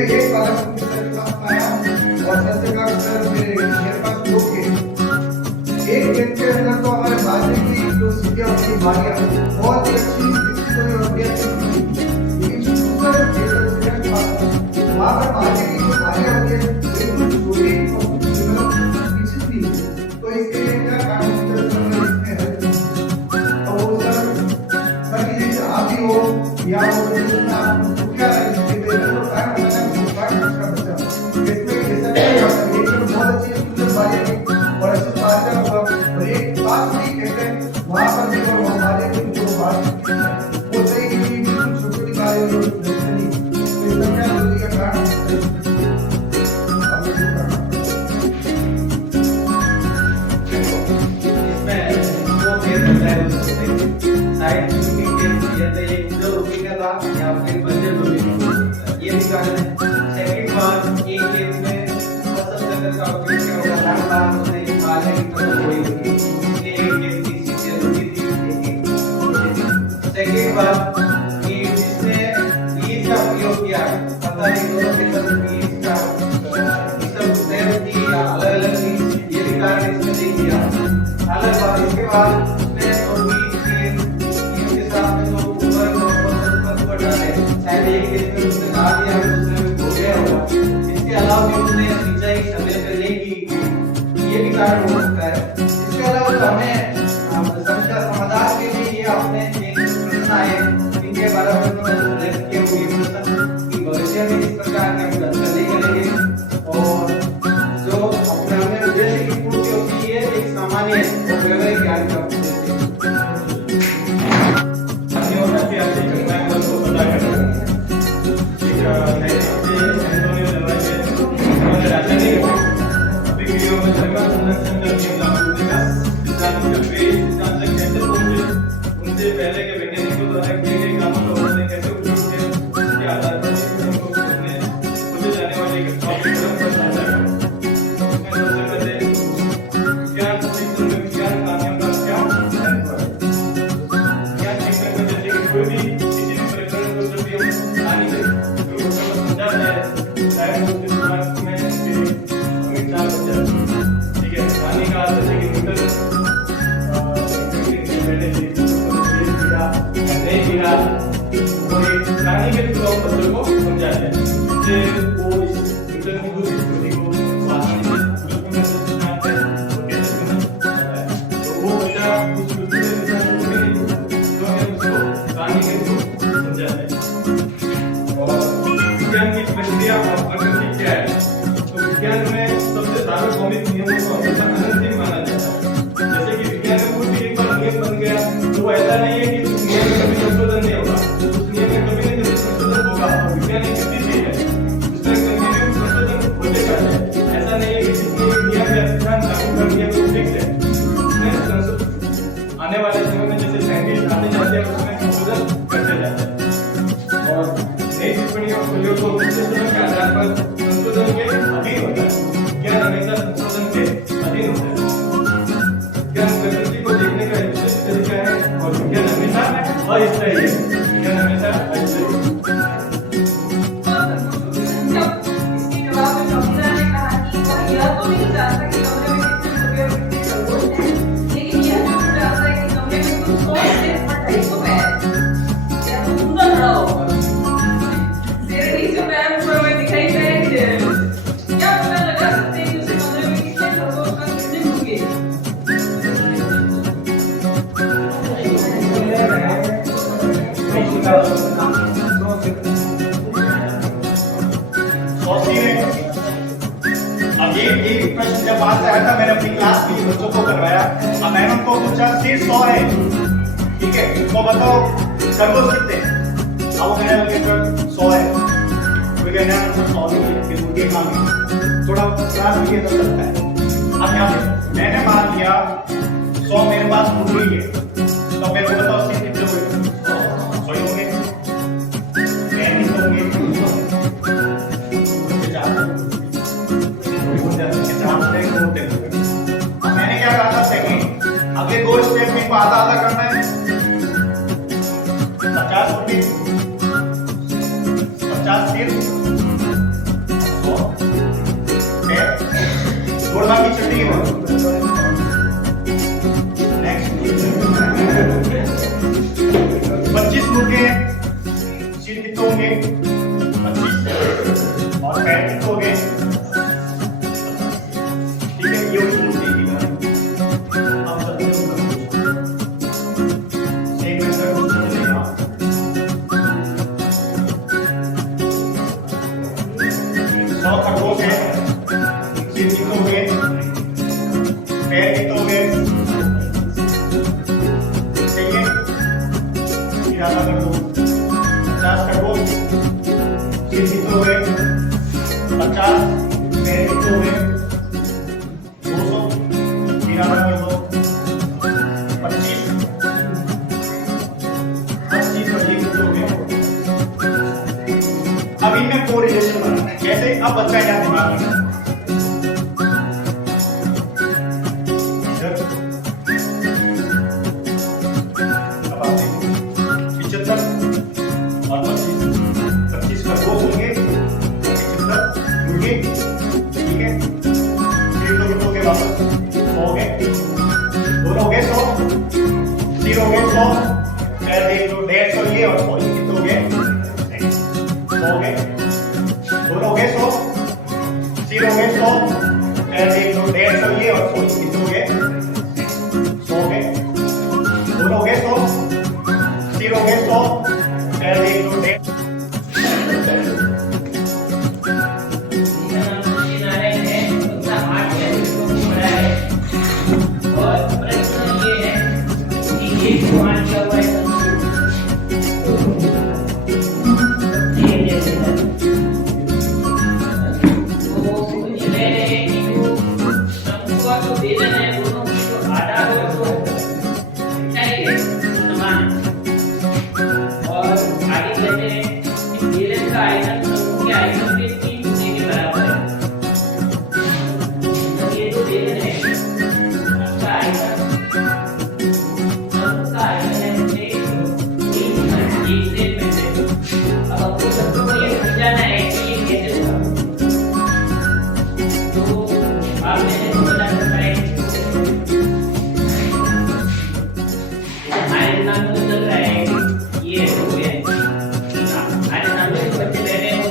में एक बालक सर के पास आया और सर से कहा सर मेरे पास 2 खेल, एक खेल के अंदर तो हमारे बाजरे की जो सीटियां होती है बारियां बहुत ही अच्छी विकसित हुई और अच्छी थी, लेकिन दूसरा खेल वहाँ पर बाजरे की जो बारियां होती है बिल्कुल छोटी विकसित थी। तो इसके लिए क्या कारण इसमें है और वो सर आप ही हो या वो क्या 100 है जोड़वा की छठी की बात नेक्स्ट 25 मुर्गे सिर कितने होंगे 25 और पैर कितने होंगे ठीक है ये मुर्गे की बात अब सेम मेथड चलेगा 100 खरगोश है सिर कितने होंगे पैर कितने होंगे सही है इरादा कर दो 50 खरगोश सिर कितने होंगे 50 पैर कितने होंगे 200 इरादा कर दो 25 और ये कितने होंगे अब इनमें कोरिलेशन बनाना है जैसे अब बच्चा क्या दिमाग में अब आप देखो 75 और 25 का 2 होंगे 75 मुर्गे ठीक है फिर तो कितने हो गए वापस 100 हो गए दोनों हो गए 100 सिर हो गए 100 पैर देख लो 150 ये और 100 कितने हो गए 100 हो गए दोनों हो गए 100 सिर हो गए 100 पैर देख लो 150 ये और 100 कितने हो गए 100 हो गए दोनों हो गए 100 सिर हो गए 100 पैर देख लो 150 किनारे में उसका हाथ है उसको घूम रहा है और प्रश्न ये है कि ये भगवान क्या हुआ है ये जैसे है तो ये है कि जो सबका जो वेदन है दोनों की जो आधार है वो चाहिए समान और आगे कहते हैं कि वेदन का आयतन समूह के आयतन के 3 गुने के बराबर है ये जो वेदन है उसका आयतन समूह का आयतन है 3 गुना एक स्टेटमेंट है अब आपको सबको ये समझाना है कि ये कैसे होगा तो आप मैंने बता सकता है हमारे दिमाग में तो चल रहा है कि ये हो गया हमारे सामने बच्चे बैठे हो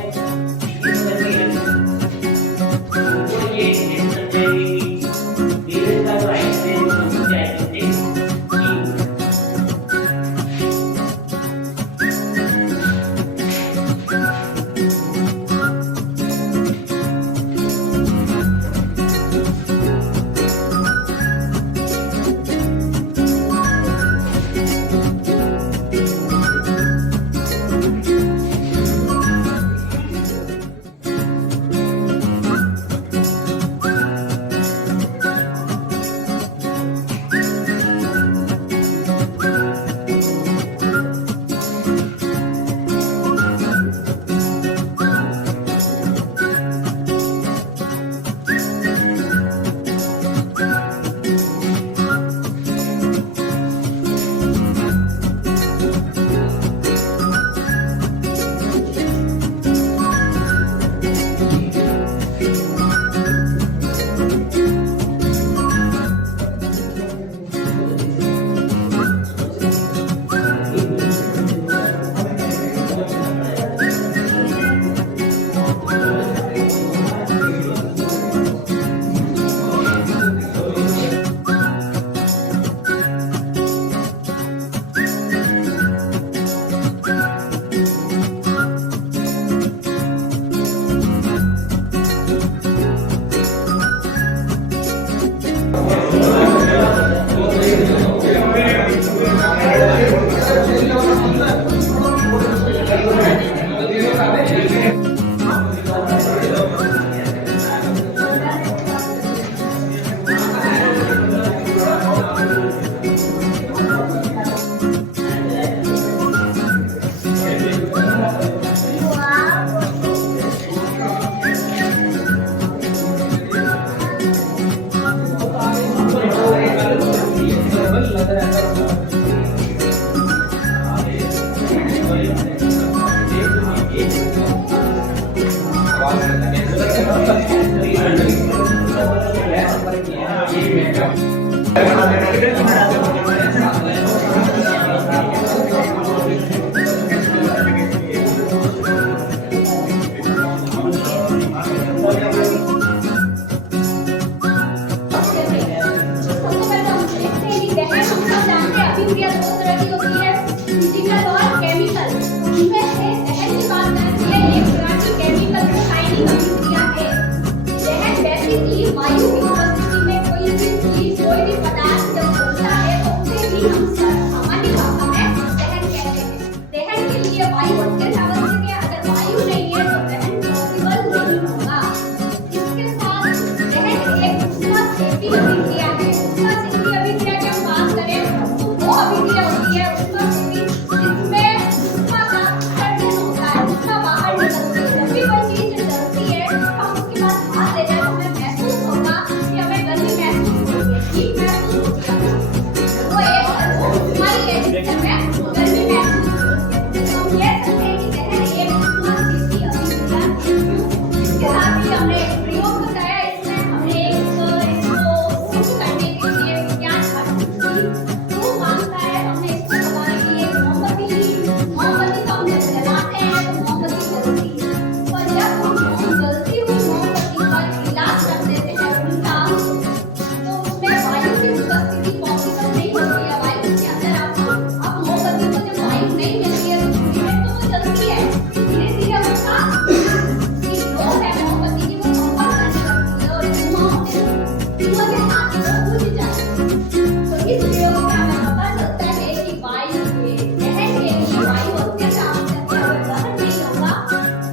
वायु की उपस्थिति में कोई भी चीज, कोई भी पदार्थ जब चलता है तो उसे भी हम सामान्य भाषा में दहन कहते हैं। दहन के लिए वायु अत्यंत आवश्यक है। अगर वायु नहीं है तो दहन पॉसिबल नहीं होगा। इसके साथ दहन एक ऊष्माक्षेपी अभिक्रिया है। ऊष्माक्षेपी अभिक्रिया की हम बात करें तो वो अभिक्रिया होती है ऊष्माक्षेपी, जिसमें ऊष्मा का उत्सर्जन होता है, ऊष्मा बाहर निकलती है। जब भी कोई चीज जलती है तो हम उसके पास हाथ ले जाए तो हमें महसूस होगा कि हमें गर्मी महसूस हो रही है, हीट महसूस होती है। वो हमारी एडिशन में गर्मी महसूस होती है। तो हम कह सकते हैं कि दहन एक ऊष्माक्षेपी अभिक्रिया है। इसके साथ ही हमने एक प्रयोग बताया, इसमें हमने इसको सिद्ध करने के लिए विज्ञान शास्त्र की प्रूफ मांगता है। हमने इसको बताने के लिए मोमबत्ती को हम जब जलाते हैं तो मोमबत्ती जलती है, और जब हम जलती हुई मोमबत्ती पर गिलास रख देते हैं उल्टा, तो उसमें वायु की उपस्थिति पॉसिबल नहीं होती है। वायु के अंदर आपको अब मोमबत्ती को जब वायु नहीं मिलती है तो धीरे तो वो जलती है, धीरे धीरे उसका जो है मोमबत्ती की वो कंपन करने लगती है और धुआं होने लगता है। धुआं के साथ ही वो बुझ जाती है। तो इस प्रयोग से हमें पता चलता है कि वायु के दहन के लिए वायु अत्यंत आवश्यक है। अगर दहन नहीं होगा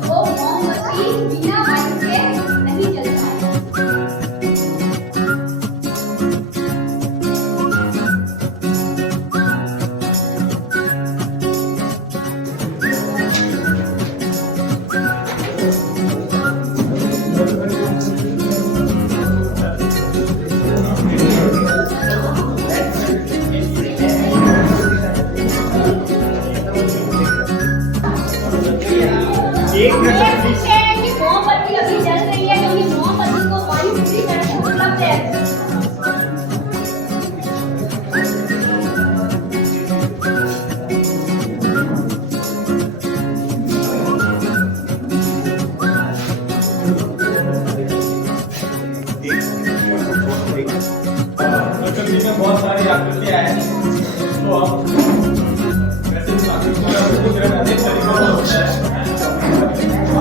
तो मोमबत्ती बिना वायु के नहीं जल पाएगी। एक मिनट देख प्लीज। सकते हैं कि मोमबत्ती अभी जल रही है क्योंकि मोमबत्ती को वायु पूरी तरह से उपलब्ध है। प्रकृति में बहुत सारी आकृतियां हैं, तो हम वैसे उस आकृतियों का विवरण अनेक तरीकों से होता है।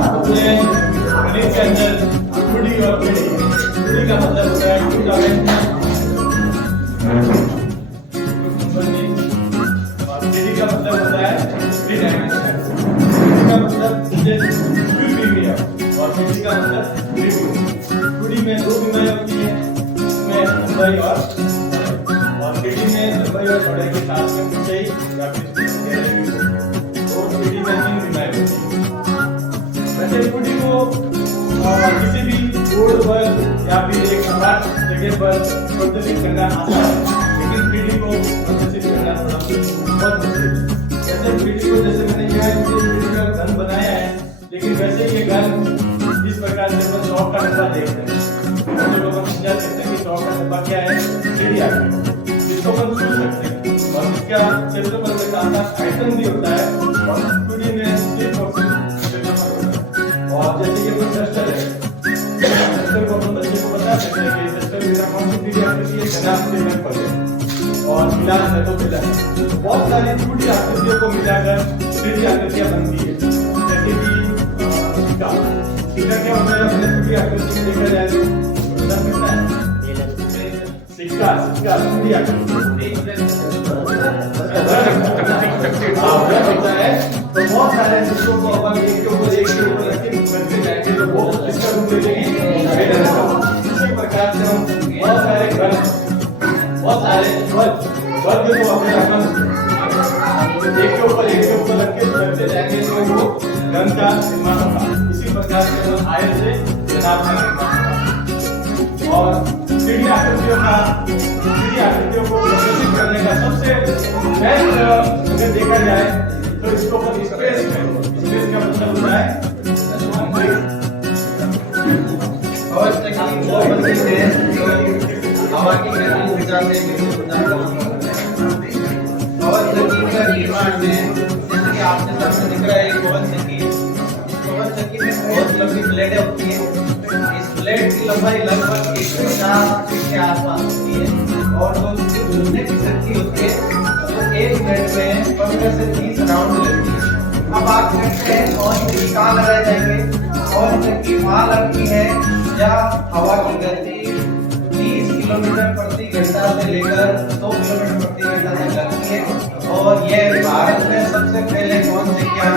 अपने गणित के अंदर टुकड़ी और पीढ़ी, टुकड़ी का मतलब होता है टू डायमेंशन, और पीढ़ी का मतलब होता है थ्री डायमेंशन। टुकड़ी का मतलब और पीढ़ी का मतलब टुकड़ी में दो विमाएं होती है, इसमें लंबाई और पीढ़ी में लंबाई और चौड़ाई के साथ में ऊंचाई या फिर गहराई और पीढ़ी में तीन विमाएं होती है। वैसे पीढ़ी को किसी भी बोर्ड पर या फिर एक सपाट जगह पर प्रदर्शित करना आसान है, लेकिन पीढ़ी को प्रदर्शित करना थोड़ा बहुत मुश्किल है। जैसे पीढ़ी को, जैसे मैंने कहा पीढ़ी का घन बनाया है, लेकिन वैसे ये घन इस प्रकार से अपन चौक का डब्बा देख रहे हैं, जो लोग हम समझा सकते हैं कि चौक का डब्बा क्या है, पीढ़ी आकृति, जिसको अपन छू सकते हैं और इसका क्षेत्रफल के साथ साथ आयतन भी होता है और पीढ़ी में स्लिप और क्षेत्रफल होता है। और जैसे कि अपन डस्टर है, डस्टर को अपन बच्चे को बता सकते हैं कि डस्टर मेरा कौन सी पीढ़ी आकृति है, घनाभ से मैं पढ़े और गिलास है तो गिलास। तो बहुत सारी छोटी आकृतियों को मिलाकर पीढ़ी आकृतियां बनती है। जैसे कि सिक्का क्या होता है, अपने छोटी आकृति में देखा जाए तो बता सकता है सिक्का छोटी आकृति होता है। तो बहुत सारे सिक्कों को अपन एक के ऊपर रख के करते जाएंगे तो वो इसका रूप ले लेंगे। इसी प्रकार से हम बहुत सारे घन, बहुत सारे वर्ग को अपने एक के ऊपर रख के करते जाएंगे तो वो घन का निर्माण होगा। इसी प्रकार से हम आयत से घनाभ का निर्माण होगा। और सीढ़ी आकृतियों को प्रदर्शित करने का सबसे बेस्ट अगर देखा जाए तो इसको अपन स्पेस का मतलब होता है हवा की गति ऊर्जा से निर्माण में, जैसे कि आपके सामने दिख रहा है एक पवन चक्की है। पवन चक्की में बहुत लंबी ब्लेडें होती है। इस ब्लेड की लंबाई लगभग 150 फीट के आसपास होती है और जो उसकी घूमने की शक्ति होती है तो एक मिनट में 15 से 30 राउंड लगती है। अब आप देखते हैं कौन सी कहाँ लगाए जाएंगे। पवन चक्की वहाँ लगती है जहाँ हवा की गति घंटा से लेकर 100 किलोमीटर प्रति घंटा तक लगती है। और ये भारत में सबसे पहले कौन से क्या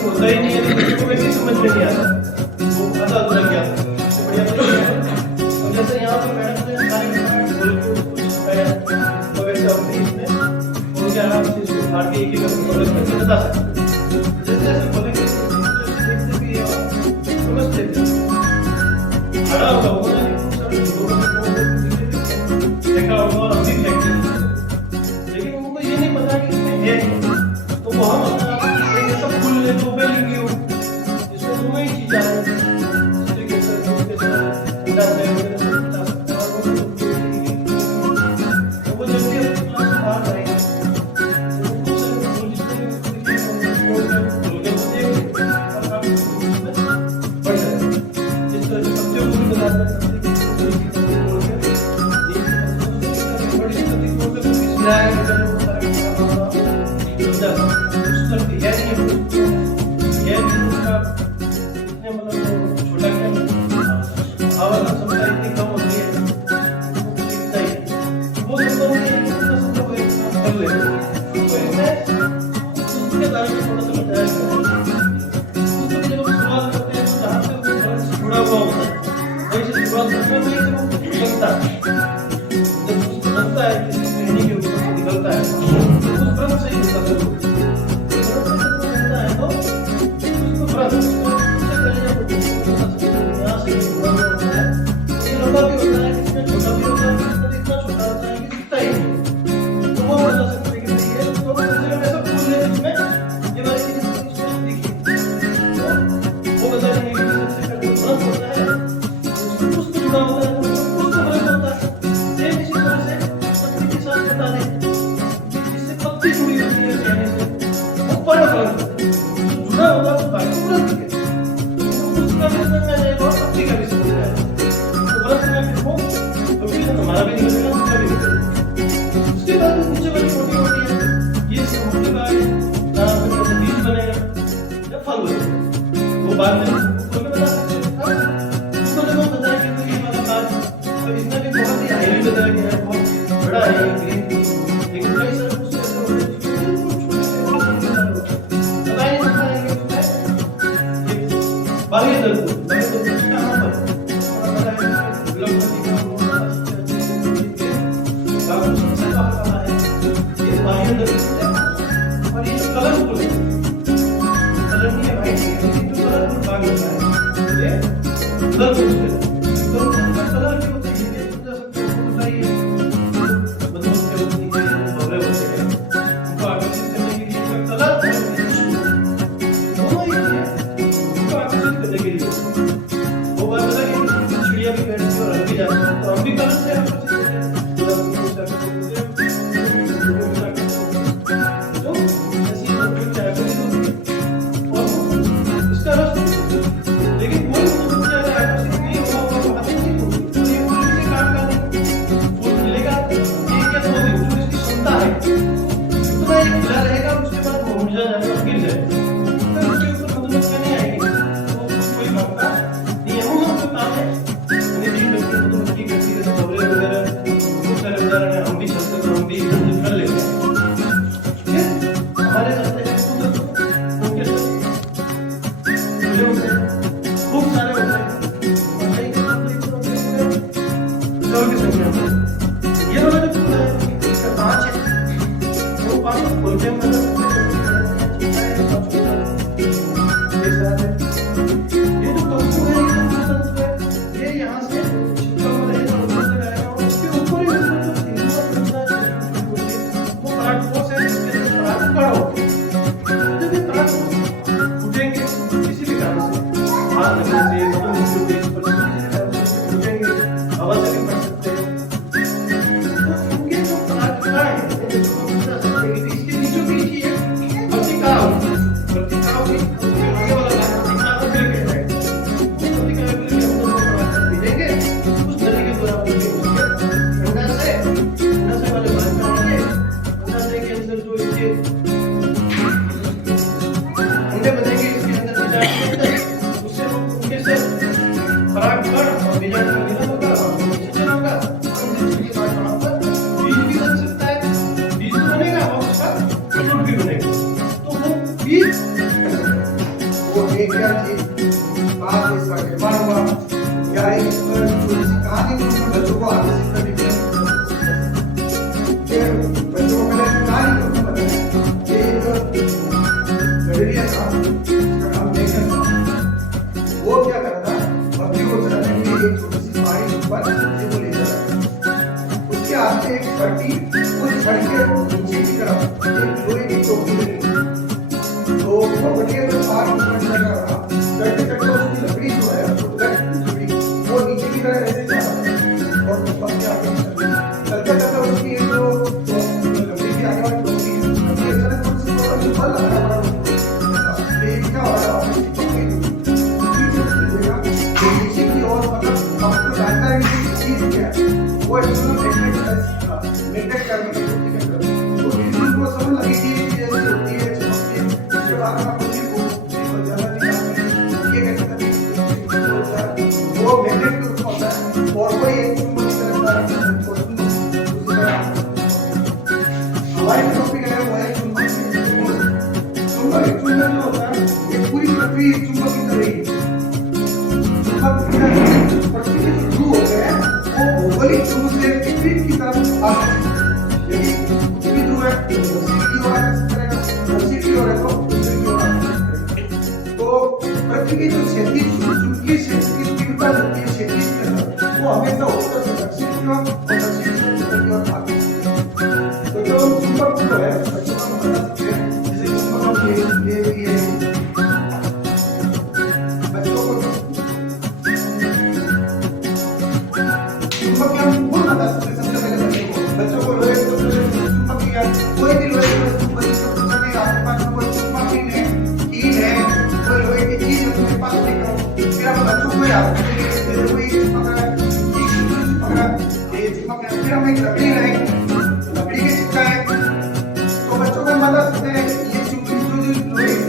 होता ही नहीं है, तो वैसे समझ में नहीं आता, वो आधा अधूरा ज्ञान है। तो बढ़िया अब जैसे यहाँ पे मैडम ने सारे बोल के कुछ बताया, तो वैसे अपने इसमें बोल के आराम से इसको फाड़ के एक एक करके बता सकते हैं। जैसे जैसे बोलेंगे देखते भी हैं और समझते भी हैं। खड़ा होगा वो ना देखा होगा और अभी फेंकते हैं, लेकिन उनको ये नहीं पता कि इसमें है, तो वो हम अपना सब फूल ले तो बेलेंगे हो, इसको तो वही चीज आ रही है, ठीक है सर, तो कैसे डाल देंगे बता सकते हैं। और वो जब भी अपने क्लास से बाहर आएंगे तो वो सर बोल जितने बोल के देंगे और आप उसमें बढ़ जाएंगे। इस तरह से बच्चों को भी बता सकते हैं बड़ी स्थिति को तो इसलिए से मतलब जो 20% पूछेंगे अवश्य भी पढ़ सकते हैं। ये तो पढ़ा चुका है, इसके बीचों बीच ही है वर्तिकाओं की आगे वाला वर्तिकाओं को मिल गया है, वर्तिकाओं के लिए हम लोग पढ़ा कर देंगे उस तरीके द्वारा अंडा से वाले बात करेंगे। अंडा से के अंदर जो इसके अंडे बनेंगे इसके अंदर बीजाणु उससे उनके से परागकण और बीजाणु का मिलन होगा और निषेचन होगा। इसके बाद वहां पर बीज भी बन सकता है, बीज बनेगा और उसका फूल भी बनेगा। तो वो बीज वो एक क्या थी आज इसका निर्माण हुआ क्या है, इस पर थोड़ी सी कहानी में बच्चों को आकर्षित करने के लिए बच्चों को पहले कहानी को बताया। गडरिया था, उसका नाम लेखन था। वो क्या करता मक्खी को चलाने के लिए एक छोटी सी पहाड़ी पर मक्खी को ले जाता। उसके हाथ में एक छड़ी, उस छड़ी के नीचे की तरफ एक लोहे की टोकरी लगी। तो वो बढ़िया तो बाहर ऊपर चढ़ रहा, चढ़ते चढ़ते उसकी लकड़ी जो है वो नीचे की तरह ऐसे जा रहा है और ऊपर से आगे चलते चलते उसकी जो लकड़ी की आगे वाली टोकरी है उसके अंदर कुछ तो फल लगा रहा है। क्या हो रहा है नीचे की ओर, मतलब आपको जानता है कि चीज क्या है वो मैग्नेट करने की कोशिश कर रहा है। तो बिल्कुल को समझ लगी कि जैसे होती है चमकती है, उसके बाद आप खुद को ज्यादा नहीं ये कैसे वो मैग्नेट के रूप में होता है और कोई एक चुंबक की तरह का हमारी टॉपिक है वो है चुंबक जो होता है ये पूरी पृथ्वी चुंबक की तरह ही पृथ्वी के जो ध्रुव होते हैं वो भौगोलिक ध्रुव से विपरीत की तरफ आते हैं। यदि पृथ्वी ध्रुव है दक्षिण की ओर है तो उत्तर की ओर आते। तो पृथ्वी की जो क्षैतिज चुंबकीय क्षेत्र की तीव्रता होती है क्षैतिज के अंदर वो हमेशा उत्तर से दक्षिण की ओर और दक्षिण से उत्तर की ओर आती है। तो जो चुंबक जो है बच्चों को बता सकते हैं जैसे चुंबक हम ले लिए बच्चों को चुंबक हम कौन बता सकते सबसे पहले बच्चों को लोहे को चुंबक किया कोई भी लोहे को चुंबक को पूछा नहीं आपके पास कोई चुंबक ही है कील है कोई लोहे की चीज है तुम्हारे पास लेकर फिर हम बच्चों को याद करेंगे कोई चुंबक है ये चुंबक है फिर हम एक लकड़ी लाएंगे लकड़ी के चिपका है तो बच्चों को बता सकते हैं ये चुंबक जो लोहे की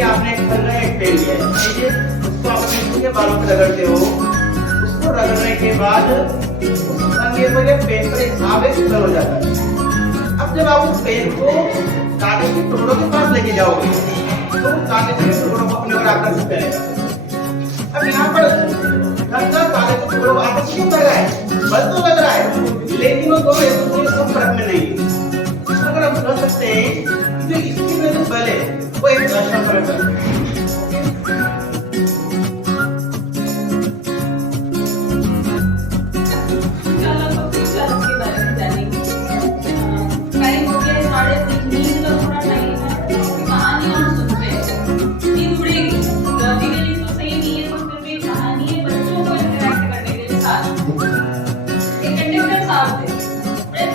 आपने एक पन्ना एक पेन लिया है, ठीक है, उसको अपने मुंह के बालों पे रगड़ते हो, उसको रगड़ने के बाद उस पन्ने पर या पेन पर एक आवेश उत्पन्न हो जाता है। अब जब आप उस पेन को कागज के टुकड़ों के पास लेके जाओगे तो कागज के टुकड़ों को अपने ओर आकर्षित करेगा। अब यहाँ पर हल्का कागज के टुकड़ों को आकर्षित क्यों कर रहा है? बल तो लग रहा है लेकिन वो दोनों एक दूसरे के संपर्क में नहीं है। अगर हम कह सकते हैं कि जो इसकी में जो बल है वो एक घर्षण फर्क है।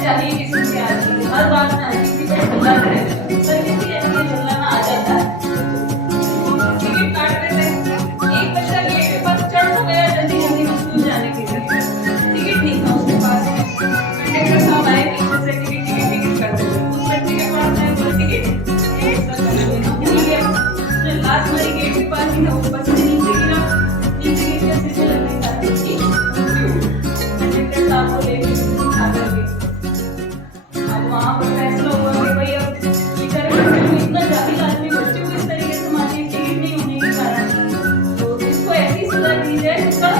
चाहिए किसी से आती हर बात में किसी को झगड़ा करेगा सर किसी ऐसे झगड़ा में आ जाता है टिकट काट देते एक बच्चा गेट के पास चढ़ तो गया जल्दी जल्दी स्कूल जाने के लिए टिकट नहीं था उसके पास कंडक्टर साहब आए वहाँ पर फैसला हुआ कि भाई अब बेचारे बच्चे को इतना जाहिल आदमी बच्चे को इस तरीके से मारने की नहीं होने के कारण तो इसको ऐसी सजा दी जाए कि कड़ा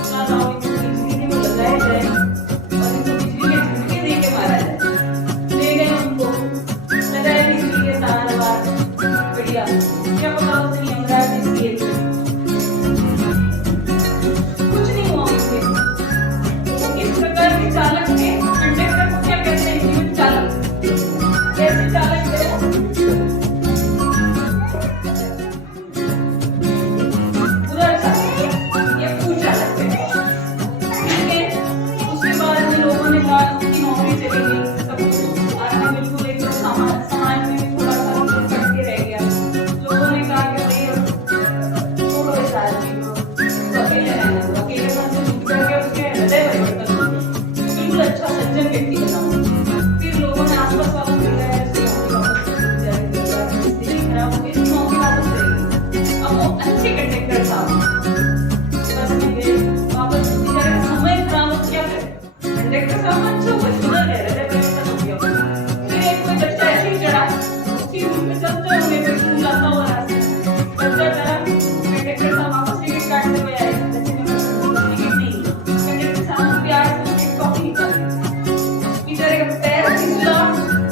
उसका नाम इनको बिजली में वो लगाया जाए और इनको बिजली के झटके दे के मारा जाए। ले गए उनको लगाए बिजली के तार वार बढ़िया क्या पता उसने यमराज ने दिए थे कुछ नहीं हुआ उससे। तो इस प्रकार के चालक के कंडक्टर को क्या कहते हैं जीवन चालक कैसे चालक है पूरा चालक या कुचालक है ठीक है। उसके बाद में लोगों ने कहा उसकी नौकरी चली गई सब कुछ आदमी बिल्कुल एकदम समाज में भी थोड़ा सा कट के रह गया। लोगों ने कहा कि भाई छोड़ो इस आदमी को अकेले रहना दो अकेलेपन से छूट करके उसके हृदय परिवर्तन हो बिल्कुल अच्छा सज्जन व्यक्ति बनाओ। फिर लोगों ने आसपास वालों को बताया स्थिति खराब हो गई नौकरी वापस रहेगी। अब वो अच्छे कंडक्टर साहब बस में गए वापस बेचारे का समय खराब हो क्या करे कंडक्टर साहब अच्छा हुआ सुधर गए हृदय परिवर्तन हो गया। फिर एक कोई बच्चा ऐसे ही चढ़ा उसी रूट में चलते हुए कोई स्कूल आता हुआ रास्ते बच्चा चढ़ा कंडक्टर साहब वापस टिकट काटते हुए आए बच्चे ने बोला टिकट नहीं कंडक्टर साहब प्यार से उसकी कॉपी निकाली बेचारे का पैर फिसला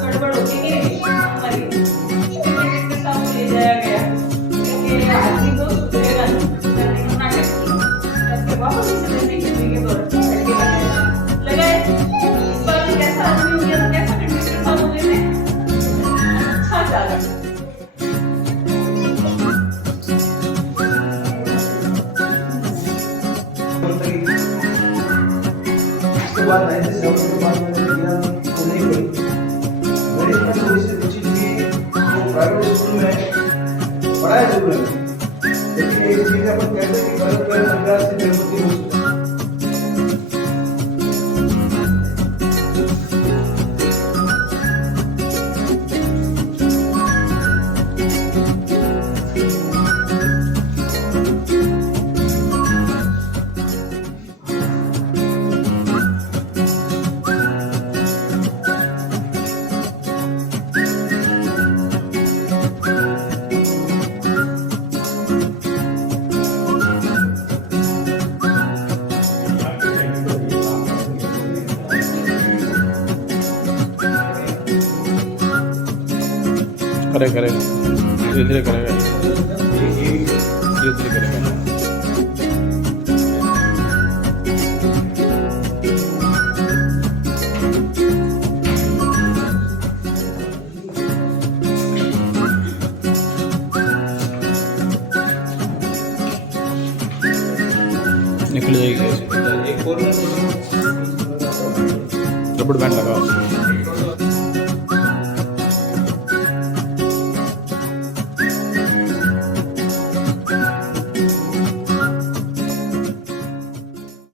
गड़बड़ हो गई मर गई। कंडक्टर साहब को ले जाया गया क्योंकि आदमी को सुधरेगा नहीं करने का नाटक किया उसके वापस इसे वैसे खिंचने के दौर झटके लगाए इस बार कैसा आदमी हो गया कैसा कंडक्टर साहब हो गए अच्छा चालक। उसके बाद 97 के बाद मैंने किया तो नहीं पढ़ी। मेरी में थोड़ी सी रुचि थी तो प्राइवेट स्कूल में पढ़ाया जरूर है लेकिन एक चीज अपन कहते हैं कि गलत गलत अभ्यास से जरूरत हो सकती करेगा धीरे धीरे करेगा धीरे धीरे करेगा। निकल जाएगी एक और रबड़ बैंड लगाओ।